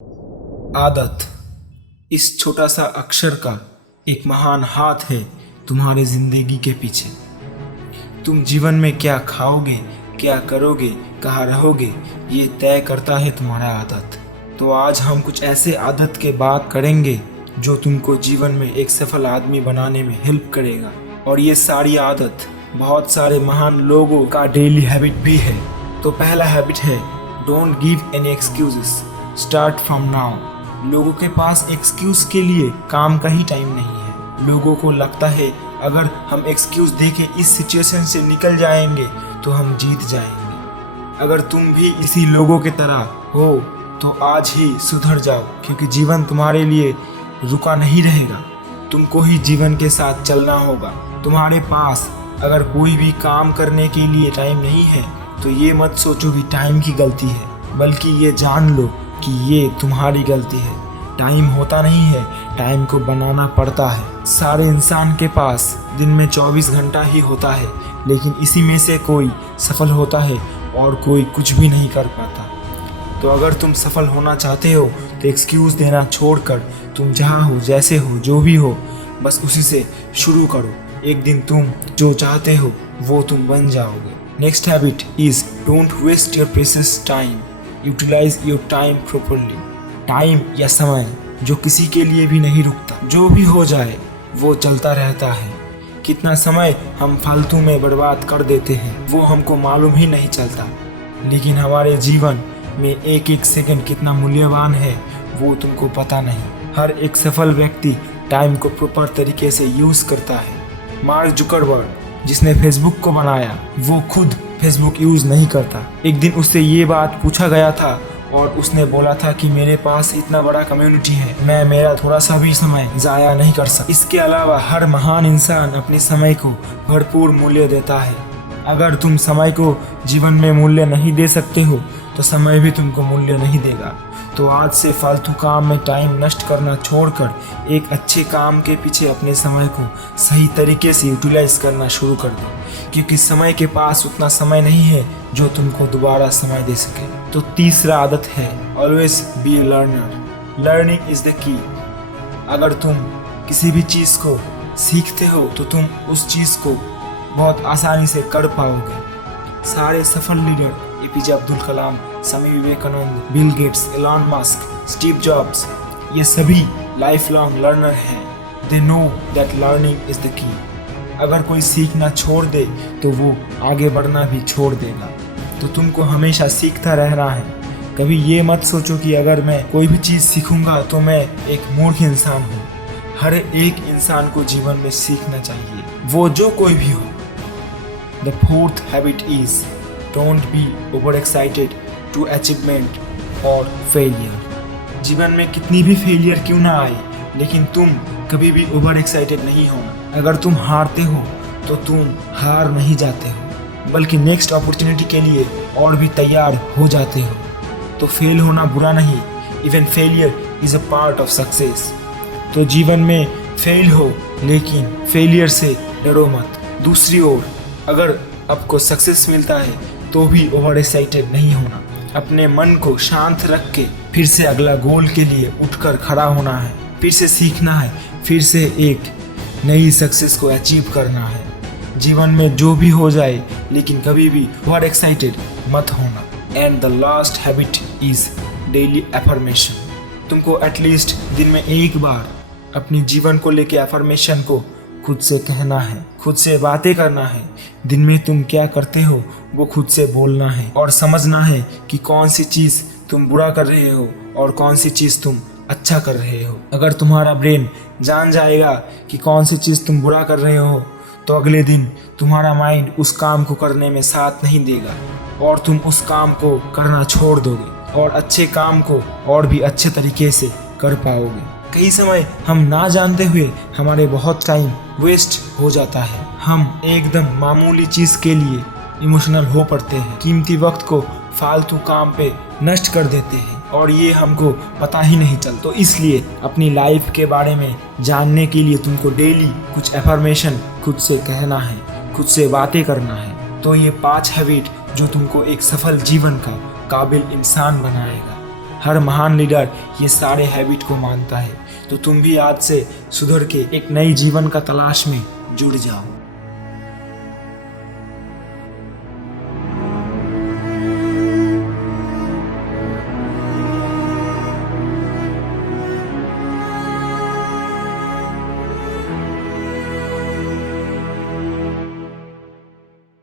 आदत, इस छोटा सा अक्षर का एक महान हाथ है तुम्हारे जिंदगी के पीछे। तुम जीवन में क्या खाओगे, क्या करोगे, कहाँ रहोगे, ये तय करता है तुम्हारा आदत। तो आज हम कुछ ऐसे आदत के बात करेंगे जो तुमको जीवन में एक सफल आदमी बनाने में हेल्प करेगा। और ये सारी आदत बहुत सारे महान लोगों का डेली हैबिट भी है। तो पहला हैबिट है don't give any excuses, start from now. लोगों के पास एक्सक्यूज के लिए काम का ही टाइम नहीं है। लोगों को लगता है अगर हम एक्सक्यूज देके इस सिचुएशन से निकल जाएंगे तो हम जीत जाएंगे। अगर तुम भी इसी लोगों की तरह हो तो आज ही सुधर जाओ, क्योंकि जीवन तुम्हारे लिए रुका नहीं रहेगा। तुमको ही जीवन के साथ चलना होगा। तुम्हारे पास अगर कोई भी काम करने के लिए टाइम नहीं है तो ये मत सोचो कि टाइम की गलती है, बल्कि ये जान लो कि ये तुम्हारी गलती है। टाइम होता नहीं है, टाइम को बनाना पड़ता है। सारे इंसान के पास दिन में 24 घंटा ही होता है, लेकिन इसी में से कोई सफल होता है और कोई कुछ भी नहीं कर पाता। तो अगर तुम सफल होना चाहते हो तो एक्सक्यूज देना छोड़कर तुम जहाँ हो, जैसे हो, जो भी हो, बस उसी से शुरू करो। एक दिन तुम जो चाहते हो वो तुम बन जाओगे। Next habit is don't waste your precious time, utilize your time properly. Time या समय जो किसी के लिए भी नहीं रुकता, जो भी हो जाए वो चलता रहता है। कितना समय हम फालतू में बर्बाद कर देते हैं वो हमको मालूम ही नहीं चलता, लेकिन हमारे जीवन में एक एक सेकंड कितना मूल्यवान है वो तुमको पता नहीं। हर एक सफल व्यक्ति टाइम को प्रॉपर तरीके से यूज करता है। मार्क जुकरबर्ग जिसने फेसबुक को बनाया वो खुद फेसबुक यूज नहीं करता। एक दिन उससे ये बात पूछा गया था और उसने बोला था कि मेरे पास इतना बड़ा कम्युनिटी है, मैं मेरा थोड़ा सा भी समय जाया नहीं कर सकता। इसके अलावा हर महान इंसान अपने समय को भरपूर मूल्य देता है। अगर तुम समय को जीवन में मूल्य नहीं दे सकते हो तो समय भी तुमको मूल्य नहीं देगा। तो आज से फालतू काम में टाइम नष्ट करना छोड़कर एक अच्छे काम के पीछे अपने समय को सही तरीके से यूटिलाइज करना शुरू कर दो, क्योंकि समय के पास उतना समय नहीं है जो तुमको दोबारा समय दे सके। तो तीसरा आदत है always be A learner, learning is the key. अगर तुम किसी भी चीज़ को सीखते हो तो तुम उस चीज़ को बहुत आसानी से कर पाओगे। सारे सफल leader APJ Abdul Kalam, Swami Vivekananda, Bill Gates, Elon Musk, Steve Jobs, ये सभी लाइफ लॉन्ग लर्नर हैं। They know that learning is the key. अगर कोई सीखना छोड़ दे तो वो आगे बढ़ना भी छोड़ देगा। तो तुमको हमेशा सीखता रहना है। कभी ये मत सोचो कि अगर मैं कोई भी चीज़ सीखूंगा तो मैं एक मूर्ख इंसान हूँ। हर एक इंसान को जीवन में सीखना चाहिए, वो जो कोई भी हो। The fourth habit is don't be over excited to achievement और फेलियर। जीवन में कितनी भी फेलियर क्यों ना आए, लेकिन तुम कभी भी ओवर एक्साइटेड नहीं होना। अगर तुम हारते हो तो तुम हार नहीं जाते हो, बल्कि नेक्स्ट अपॉर्चुनिटी के लिए और भी तैयार हो जाते हो। तो फेल होना बुरा नहीं, even failure is a part of success. तो जीवन में फेल हो, लेकिन फेलियर से डरो मत। दूसरी ओर अगर आपको सक्सेस मिलता है तो भी ओवर एक्साइटेड नहीं होना। अपने मन को शांत रख के फिर से अगला गोल के लिए उठकर खड़ा होना है, फिर से सीखना है, फिर से एक नई सक्सेस को अचीव करना है। जीवन में जो भी हो जाए, लेकिन कभी भी ओवर एक्साइटेड मत होना। And the last habit is daily affirmation. तुमको एटलीस्ट दिन में एक बार अपने जीवन को लेके अफर्मेशन को खुद से कहना है, खुद से बातें करना है। दिन में तुम क्या करते हो वो खुद से बोलना है और समझना है कि कौन सी चीज़ तुम बुरा कर रहे हो और कौन सी चीज़ तुम अच्छा कर रहे हो। अगर तुम्हारा ब्रेन जान जाएगा कि कौन सी चीज़ तुम बुरा कर रहे हो तो अगले दिन तुम्हारा माइंड उस काम को करने में साथ नहीं देगा और तुम उस काम को करना छोड़ दोगे और अच्छे काम को और भी अच्छे तरीके से कर पाओगे। कई समय हम ना जानते हुए हमारे बहुत टाइम वेस्ट हो जाता है। हम एकदम मामूली चीज़ के लिए इमोशनल हो पड़ते हैं, कीमती वक्त को फालतू काम पे नष्ट कर देते हैं और ये हमको पता ही नहीं चलता। तो इसलिए अपनी लाइफ के बारे में जानने के लिए तुमको डेली कुछ अफर्मेशन खुद से कहना है, खुद से बातें करना है। तो ये 5 हैबिट जो तुमको एक सफल जीवन का काबिल इंसान बनाएगा। हर महान लीडर ये सारे हैबिट को मानता है। तो तुम भी आज से सुधर के एक नई जीवन का तलाश में जुड़ जाओ।